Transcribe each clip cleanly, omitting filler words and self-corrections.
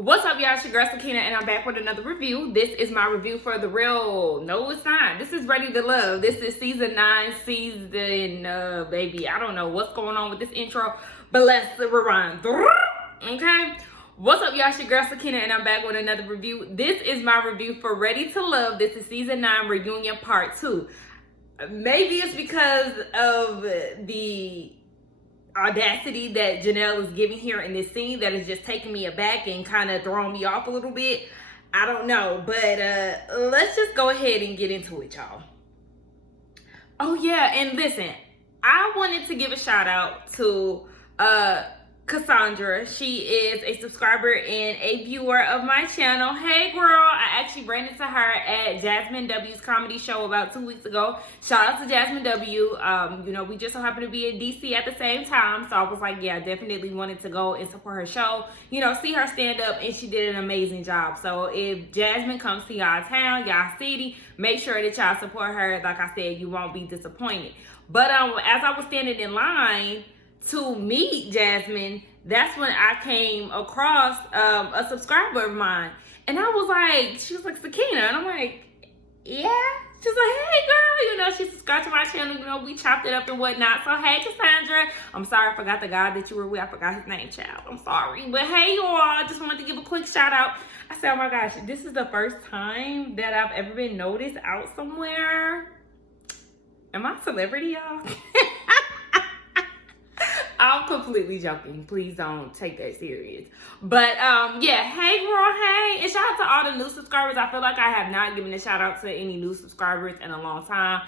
What's up, y'all? It's your girl Tequila, and I'm back with another review. This is my review for the real. No, it's not. This is Ready to Love. This is season 9, baby. I don't know what's going on with this intro, but let's rewind. Okay. What's up, y'all? It's your girl Tequila, and I'm back with another review. This is my review for Ready to Love. This is season 9 reunion part 2. Maybe it's because of the audacity that Janelle is giving here in this scene that is just taking me aback and kind of throwing me off a little bit. I don't know, but let's just go ahead and get into it, y'all. Oh yeah, and listen, I wanted to give a shout out to Cassandra. She is a subscriber and a viewer of my channel. Hey girl, I actually ran into her at Jasmine W's comedy show about 2 weeks ago. Shout out to Jasmine W. You know, we just so happened to be in DC at the same time, so I was like, yeah, I definitely wanted to go and support her show, you know, see her stand up, and she did an amazing job. So if Jasmine comes to y'all town, y'all city, make sure that y'all support her. Like I said, you won't be disappointed. But as I was standing in line to meet Jasmine, that's when I came across a subscriber of mine, and I was like, she was like, Sakina, and I'm like, yeah. She's like, hey girl, you know, she subscribed to my channel, you know, we chopped it up and whatnot. So hey Cassandra, I'm sorry I forgot the guy that you were with. I forgot his name, child. I'm sorry. But hey you all, I just wanted to give a quick shout out. I said, oh my gosh, this is the first time that I've ever been noticed out somewhere. Am I a celebrity, y'all? I'm completely joking. Please don't take that serious. But yeah, hey girl, hey. And shout out to all the new subscribers. I feel like I have not given a shout out to any new subscribers in a long time.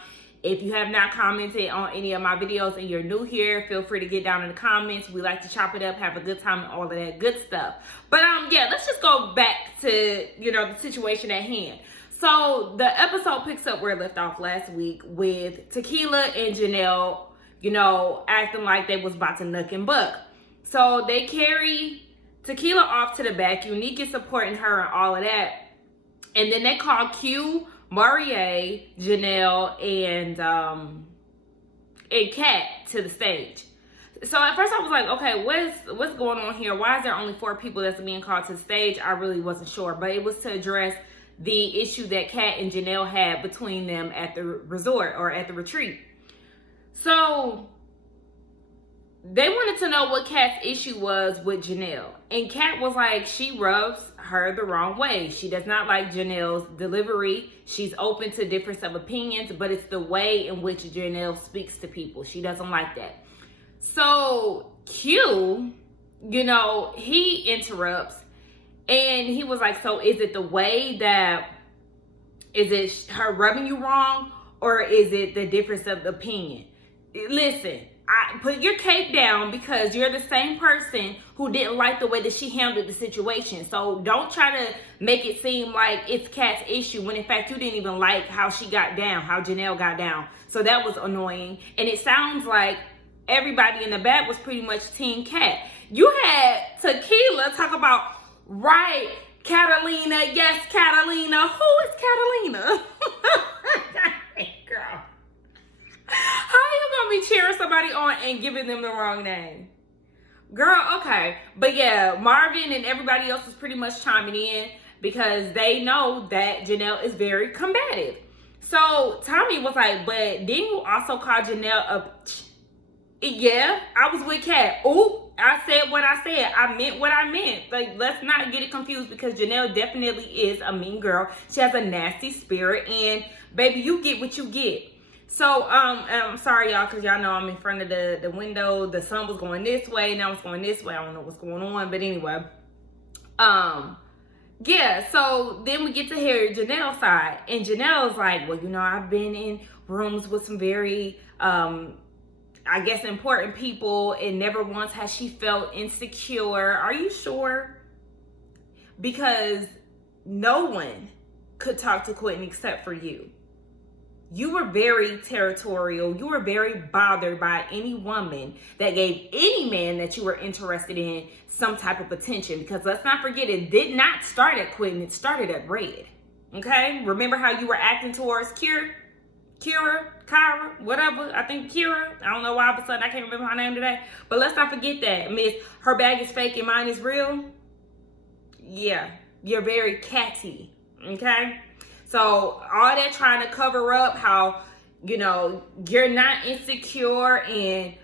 If you have not commented on any of my videos and you're new here, feel free to get down in the comments. We like to chop it up, have a good time, and all of that good stuff. But yeah, let's just go back to, you know, the situation at hand. So the episode picks up where it left off last week with Tequila and Janelle, you know, acting like they was about to nuck and buck. So they carry Tequila off to the back. Unique is supporting her and all of that. And then they call Q, Marie, Janelle, and Kat to the stage. So at first I was like, okay, what's going on here? Why is there only 4 people that's being called to the stage? I really wasn't sure. But it was to address the issue that Kat and Janelle had between them at the resort or at the retreat. So they wanted to know what Kat's issue was with Janelle. And Kat was like, she rubs her the wrong way. She does not like Janelle's delivery. She's open to difference of opinions, but it's the way in which Janelle speaks to people. She doesn't like that. So Q, you know, he interrupts and he was like, so is it the way that, is it her rubbing you wrong, or is it the difference of opinion? Listen, put your cape down, because you're the same person who didn't like the way that she handled the situation. So don't try to make it seem like it's Kat's issue when in fact you didn't even like how she got down, how Janelle got down. So that was annoying. And it sounds like everybody in the back was pretty much Team Kat. You had Tequila talk about, right, Catalina, yes, Catalina. Who is Catalina? Girl. How are you gonna be cheering somebody on and giving them the wrong name? Girl, okay. But yeah, Marvin and everybody else was pretty much chiming in because they know that Janelle is very combative. So Tommy was like, but didn't you also call Janelle a... Yeah, I was with Kat. Ooh, I said what I said. I meant what I meant. Like, let's not get it confused, because Janelle definitely is a mean girl. She has a nasty spirit, and baby, you get what you get. So, I'm sorry, y'all, because y'all know I'm in front of the window. The sun was going this way, now it's going this way. I don't know what's going on, but anyway. Yeah, so then we get to hear Janelle's side. And Janelle's like, well, you know, I've been in rooms with some very, I guess, important people, and never once has she felt insecure. Are you sure? Because no one could talk to Quinton except for you. You were very territorial. You were very bothered by any woman that gave any man that you were interested in some type of attention. Because let's not forget, it did not start at Quinton. It started at Red. Okay? Remember how you were acting towards Kyra, whatever. I think Kyra. I don't know why all of a sudden I can't remember her name today. But let's not forget that, Miss, her bag is fake and mine is real. yeah, you're very catty, okay? So all that trying to cover up how, you know, you're not insecure and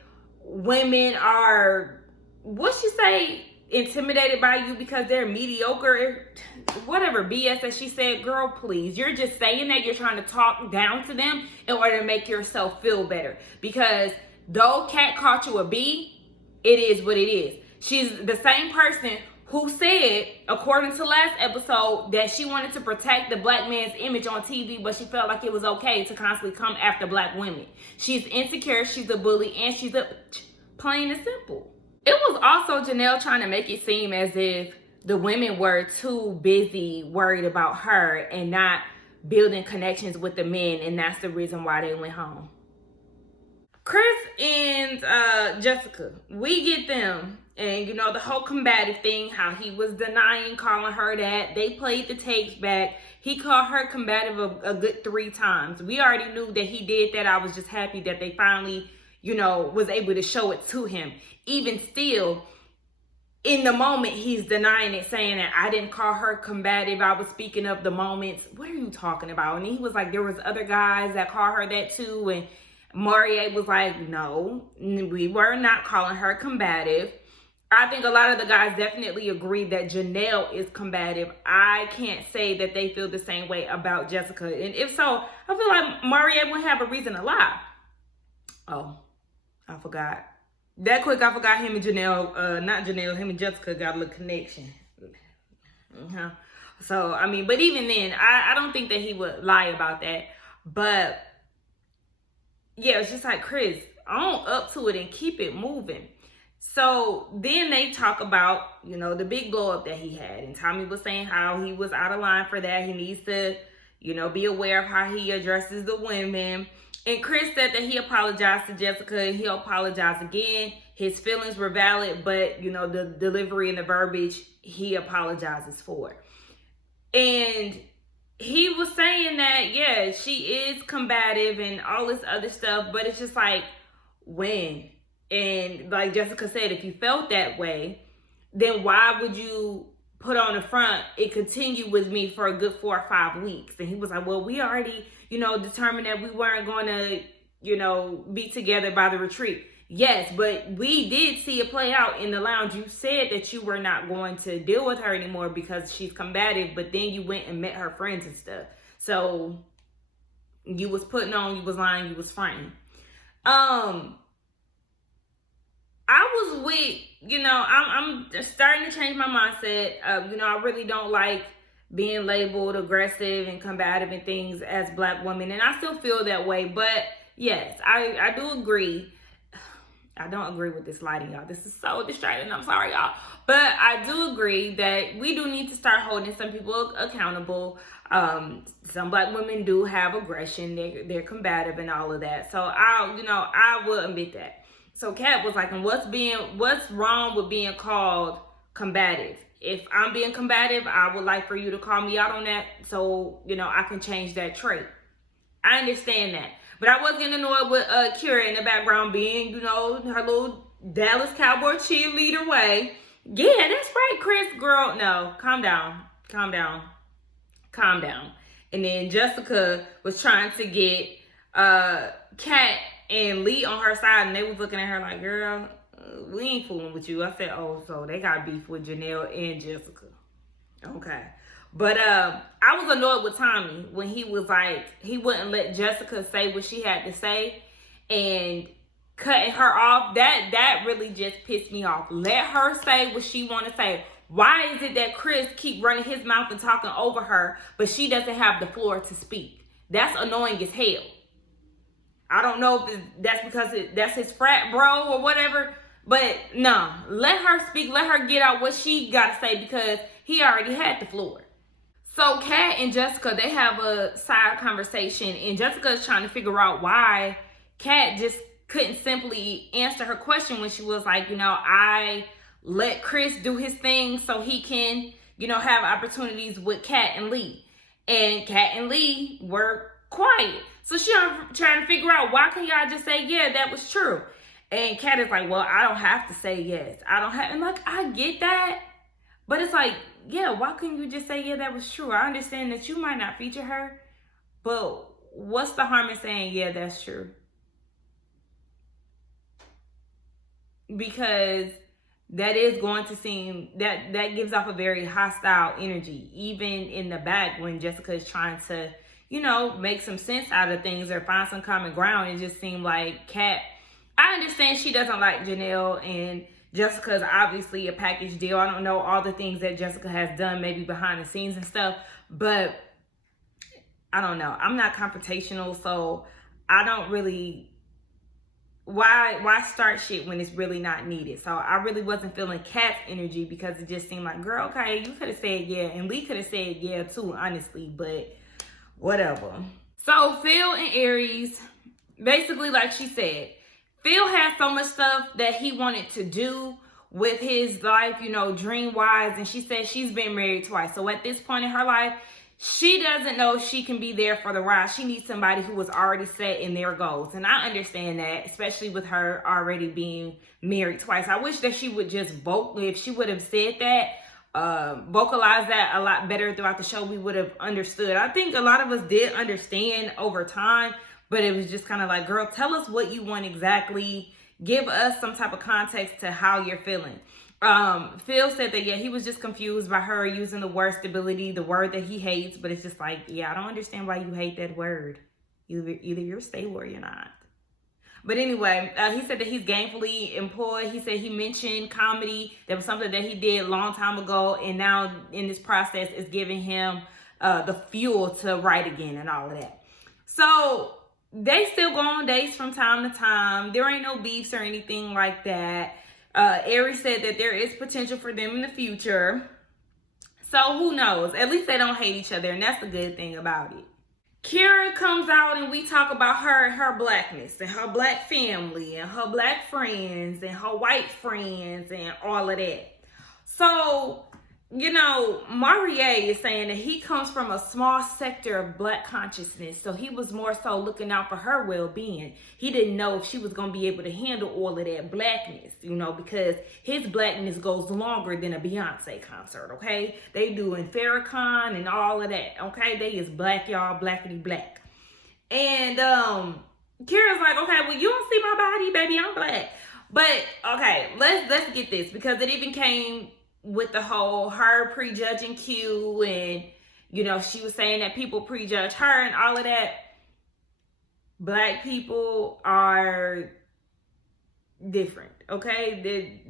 women are, what she say, intimidated by you because they're mediocre, whatever BS that she said. Girl, please, you're just saying that. You're trying to talk down to them in order to make yourself feel better, because though Kat caught you a B, it is what it is. She's the same person who said, according to last episode, that she wanted to protect the black man's image on TV, but she felt like it was okay to constantly come after black women. She's insecure, she's a bully, and she's a plain and simple. It was also Janelle trying to make it seem as if the women were too busy worried about her and not building connections with the men, and that's the reason why they went home. Chris and Jessica, we get them, and you know, the whole combative thing, how he was denying calling her that. They played the tapes back. He called her combative a good 3 times. We already knew that he did that. I was just happy that they finally, you know, was able to show it to him. Even still, in the moment, he's denying it, saying that I didn't call her combative. I was speaking of the moments. What are you talking about? And he was like, there was other guys that called her that too. And Marie was like, no, we were not calling her combative. I think a lot of the guys definitely agree that Janelle is combative. I can't say that they feel the same way about Jessica. And if so, I feel like Marie wouldn't have a reason to lie. Oh, I forgot. That quick, I forgot him and Janelle, not Janelle, him and Jessica got a little connection. So, I mean, but even then, I don't think that he would lie about that. But yeah, it's just like, Chris, own up to it and keep it moving. So then they talk about, you know, the big blow up that he had. And Tommy was saying how he was out of line for that. He needs to, you know, be aware of how he addresses the women. And Chris said that he apologized to Jessica and he'll apologize again. His feelings were valid, but, you know, the delivery and the verbiage, he apologizes for. And he was saying that, yeah, she is combative and all this other stuff, but it's just like, when? And like Jessica said, if you felt that way, then why would you put on the front, it continued with me for a good 4 or 5 weeks? And he was like, well, we already, you know, determined that we weren't going to, you know, be together by the retreat. Yes, but we did see it play out in the lounge. You said that you were not going to deal with her anymore because she's combative, but then you went and met her friends and stuff. So you was putting on, you was lying, you was fronting. I was with, you know, I'm starting to change my mindset. You know, I really don't like being labeled aggressive and combative and things as black women. And I still feel that way. But yes, I do agree. I don't agree with this lighting, y'all. This is so distracting. I'm sorry, y'all. But I do agree that we do need to start holding some people accountable. Some black women do have aggression. They're combative and all of that. So I will admit that. So Kat was like, and what's wrong with being called combative? If I'm being combative, I would like for you to call me out on that so, you know, I can change that trait. I understand that. But I was getting annoyed with Kira in the background being, you know, her little Dallas Cowboy cheerleader way. Yeah, that's right, Chris. Girl, no, calm down. Calm down. Calm down. And then Jessica was trying to get Kat and Lee on her side, and they was looking at her like, girl, we ain't fooling with you. I said, oh, so they got beef with Janelle and Jessica. Okay. But I was annoyed with Tommy when he was like, he wouldn't let Jessica say what she had to say and cutting her off. That really just pissed me off. Let her say what she want to say. Why is it that Chris keep running his mouth and talking over her, but she doesn't have the floor to speak? That's annoying as hell. I don't know if that's because that's his frat bro or whatever, but no, let her speak. Let her get out what she got to say because he already had the floor. So Kat and Jessica, they have a side conversation, and Jessica is trying to figure out why Kat just couldn't simply answer her question when she was like, you know, I let Chris do his thing so he can, you know, have opportunities with Kat and Lee. And Kat and Lee were quiet. So she's trying to figure out, why can't y'all just say, yeah, that was true? And Kat is like, well, I don't have to say yes. I don't have, and like, I get that. But it's like, yeah, why couldn't you just say, yeah, that was true? I understand that you might not feature her, but what's the harm in saying, yeah, that's true? Because that is going to seem, that gives off a very hostile energy, even in the back when Jessica is trying to, you know, make some sense out of things or find some common ground. It just seemed like Kat, I understand she doesn't like Janelle, and Jessica's obviously a package deal. I don't know all the things that Jessica has done, maybe behind the scenes and stuff, but I don't know. I'm not confrontational, so I don't really, why start shit when it's really not needed? So I really wasn't feeling Kat's energy, because it just seemed like, girl, okay, you could have said yeah, and Lee could have said yeah too, honestly, but whatever. So Phil and Aries, basically, like she said, Phil had so much stuff that he wanted to do with his life, you know, dream wise, and she said she's been married twice. So at this point in her life, she doesn't know if she can be there for the ride. She needs somebody who was already set in their goals. And I understand that, especially with her already being married twice. I wish that she would just if she would have said that, vocalize that a lot better throughout the show, we would have understood. I think a lot of us did understand over time, but it was just kind of like, girl, tell us what you want exactly. Give us some type of context to how you're feeling. Phil said that, yeah, he was just confused by her using the word stability, the word that he hates, but it's just like, yeah, I don't understand why you hate that word. Either you're stable or you're not. But anyway, he said that he's gainfully employed. He said he mentioned comedy. That was something that he did a long time ago, and now in this process is giving him the fuel to write again and all of that. So they still go on dates from time to time. There ain't no beefs or anything like that. Aries said that there is potential for them in the future. So who knows? At least they don't hate each other, and that's the good thing about it. Kira comes out and we talk about her blackness and her black family and her black friends and her white friends and all of that. So, you know, Marie is saying that he comes from a small sector of black consciousness. So he was more so looking out for her well-being. He didn't know if she was going to be able to handle all of that blackness, you know, because his blackness goes longer than a Beyonce concert, okay? They doing Farrakhan and all of that, okay? They is black, y'all, blackity black. And Kira's like, okay, well, you don't see my body, baby, I'm black. But, okay, let's get this, because it even came with the whole her prejudging Q, and you know, she was saying that people prejudge her and all of that. Black people are different, okay?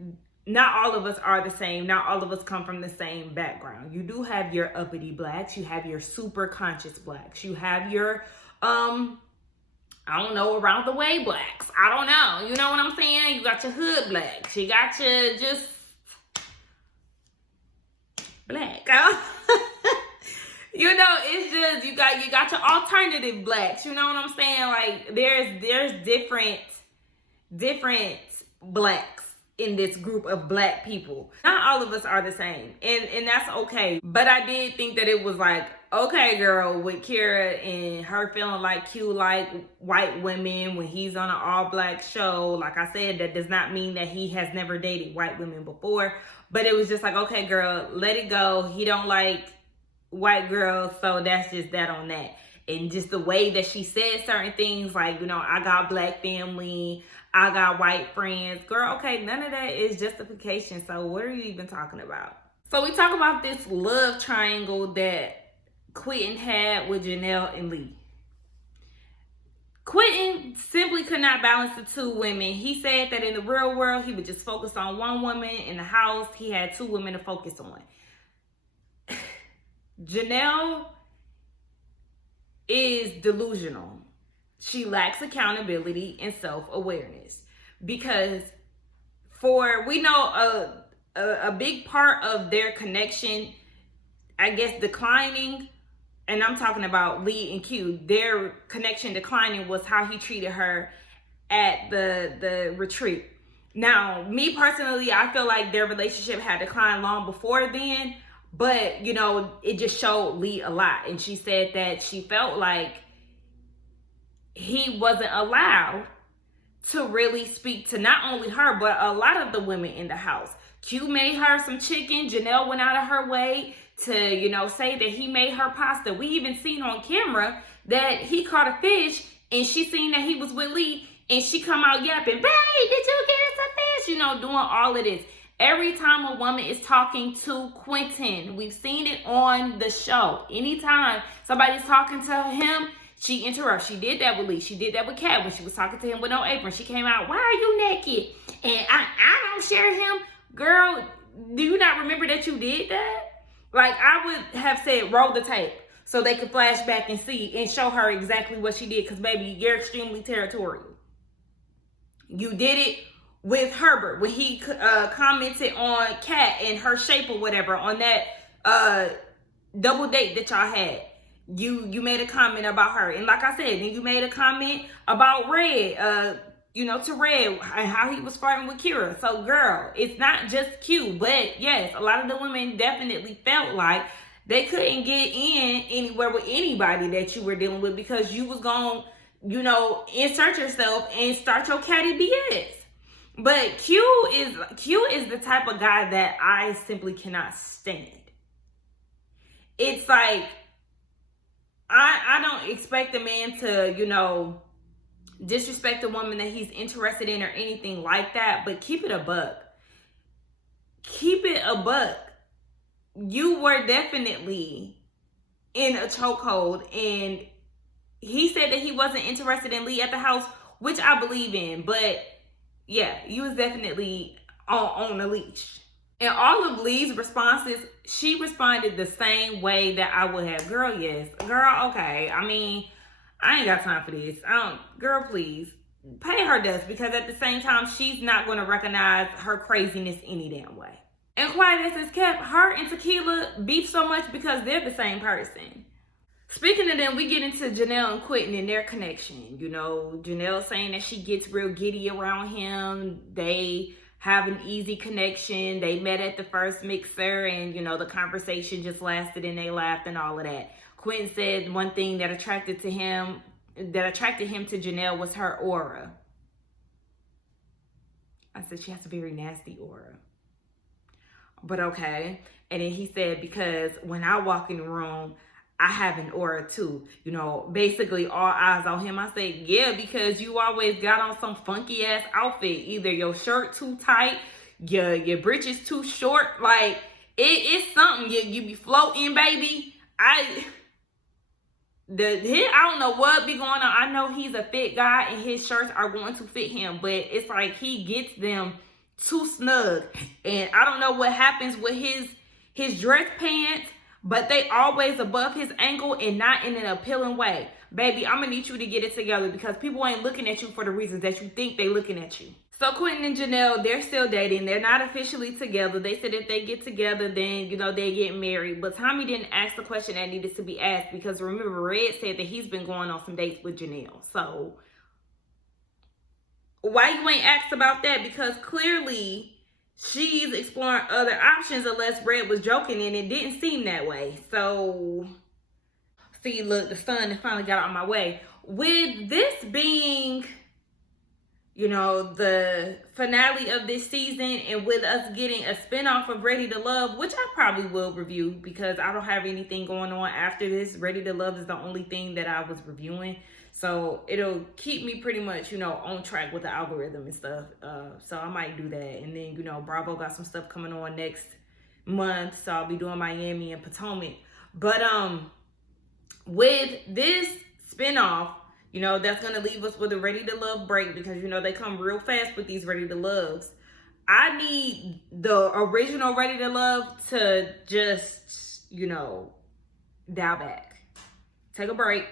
Not all of us are the same. Not all of us come from the same background. You do have your uppity blacks, you have your super conscious blacks, you have your I don't know, around the way blacks. I don't know, you know what I'm saying? You got your hood blacks, you got your just black. You know, it's just you got your alternative blacks, you know what I'm saying? Like there's different blacks in this group of black people. Not all of us are the same, and that's okay. But I did think that it was like, okay, girl, with Kira and her feeling like Q like white women when he's on an all black show. Like I said, that does not mean that he has never dated white women before. But it was just like, okay, girl, let it go. He don't like white girls, so that's just that on that. And just the way that she said certain things, like, you know, I got black family, I got white friends. Girl, okay, none of that is justification. So what are you even talking about? So we talk about this love triangle that Quinton had with Janelle and Lee. Quinton simply could not balance the two women. He said that in the real world, he would just focus on one woman. In the house, he had two women to focus on. Janelle is delusional. She lacks accountability and self-awareness, because we know a big part of their connection, I guess, declining, and I'm talking about Lee and Q, their connection declining was how he treated her at the retreat. Now, me personally, I feel like their relationship had declined long before then, but, you know, it just showed Lee a lot. And she said that she felt like he wasn't allowed to really speak to not only her, but a lot of the women in the house. Q made her some chicken. Janelle went out of her way to, you know, say that he made her pasta. We even seen on camera that he caught a fish and she seen that he was with Lee and she come out yapping, babe, did you get us a fish? You know, doing all of this. Every time a woman is talking to Quinton, we've seen it on the show. Anytime somebody's talking to him, she interrupts. She did that with Lee. She did that with Kat when she was talking to him with no apron. She came out, why are you naked? And I don't share him. Girl, do you not remember that you did that? Like, I would have said, roll the tape so they could flash back and see and show her exactly what she did. Because, baby, you're extremely territorial. You did it with Herbert when he commented on Kat and her shape or whatever on that double date that y'all had. You made a comment about her. And like I said, then you made a comment about Red, you know, to Red and how he was flirting with Kira. So, girl, it's not just Q. But, yes, a lot of the women definitely felt like they couldn't get in anywhere with anybody that you were dealing with because you was going to, you know, insert yourself and start your catty BS. But Q is the type of guy that I simply cannot stand. It's like, I don't expect a man to, you know, disrespect a woman that he's interested in or anything like that, but keep it a buck. Keep it a buck. You were definitely in a chokehold, and he said that he wasn't interested in Lee at the house, which I believe in, but yeah, you was definitely on a leash. And all of Lee's responses, she responded the same way that I would have. Girl, yes. Girl, okay. I mean, I ain't got time for this. Girl, please. Pay her dust, because at the same time, she's not going to recognize her craziness any damn way. And quiet as it's kept, her and Tequila beef so much because they're the same person. Speaking of them, we get into Janelle and Quinton and their connection. You know, Janelle saying that she gets real giddy around him. They have an easy connection. They met at the first mixer and, you know, the conversation just lasted and they laughed and all of that. Quinton said one thing that attracted him to Janelle was her aura. I said she has a very nasty aura. But okay. And then he said, because when I walk in the room, I have an aura too. You know, basically all eyes on him. I said, yeah, because you always got on some funky ass outfit. Either your shirt too tight, your britches too short. Like, it's something. You be floating, baby. I don't know what be going on. I know he's a fit guy and his shirts are going to fit him, but it's like he gets them too snug. And I don't know what happens with his dress pants, but they always above his ankle and not in an appealing way. Baby, I'm gonna need you to get it together because people ain't looking at you for the reasons that you think they looking at you. So Quinton and Janelle, they're still dating. They're not officially together. They said if they get together, then, you know, they get married. But Tommy didn't ask the question that needed to be asked because remember, Red said that he's been going on some dates with Janelle. So why you ain't asked about that? Because clearly she's exploring other options unless Red was joking and it didn't seem that way. So, see, look, the sun finally got out of my way. With this being, you know, the finale of this season and with us getting a spinoff of Ready to Love, which I probably will review because I don't have anything going on after this. Ready to Love is the only thing that I was reviewing. So it'll keep me pretty much, you know, on track with the algorithm and stuff. So I might do that. And then, you know, Bravo got some stuff coming on next month. So I'll be doing Miami and Potomac. But with this spinoff, you know, that's going to leave us with a Ready to Love break because, you know, they come real fast with these Ready to Loves. I need the original Ready to Love to just, you know, dial back. Take a break.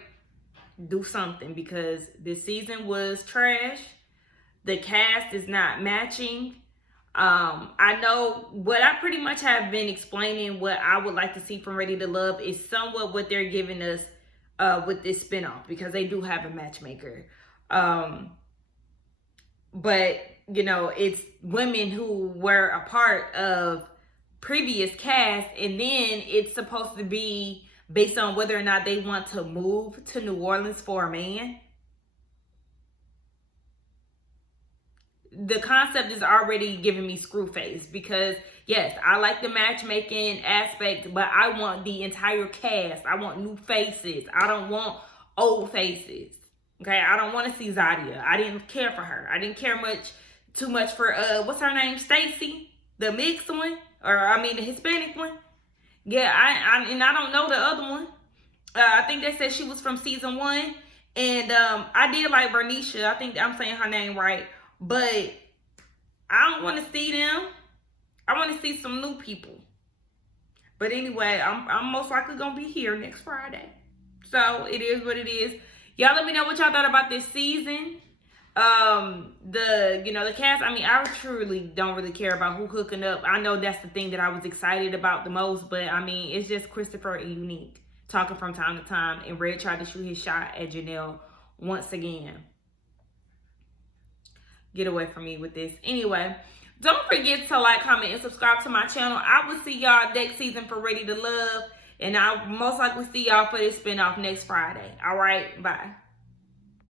Do something because this season was trash. The cast is not matching. I know what I pretty much have been explaining what I would like to see from Ready to Love is somewhat what they're giving us with this spinoff because they do have a matchmaker. But, you know, it's women who were a part of previous cast and then it's supposed to be based on whether or not they want to move to New Orleans for a man. the concept is already giving me screw face, because yes, I like the matchmaking aspect, but I want the entire cast. I want new faces. I don't want old faces. Okay, I don't want to see Zadia. I didn't care for her. I didn't care too much for what's her name, Stacy, the mixed one, or I mean the Hispanic one. Yeah, I don't know the other one. I think they said she was from season 1, and I did like Bernicia. I think I'm saying her name right, but I don't want to see them. I want to see some new people. But anyway, I'm most likely gonna be here next Friday, so it is what it is. Y'all let me know what y'all thought about this season. The cast, I mean, I truly don't really care about who hooking up. I know that's the thing that I was excited about the most, but I mean, it's just Christopher and Unique talking from time to time, and Red tried to shoot his shot at Janelle once again. Get away from me with this. Anyway, don't forget to like, comment, and subscribe to my channel. I will see y'all next season for Ready to Love, and I'll most likely see y'all for this spinoff next Friday. All right, bye.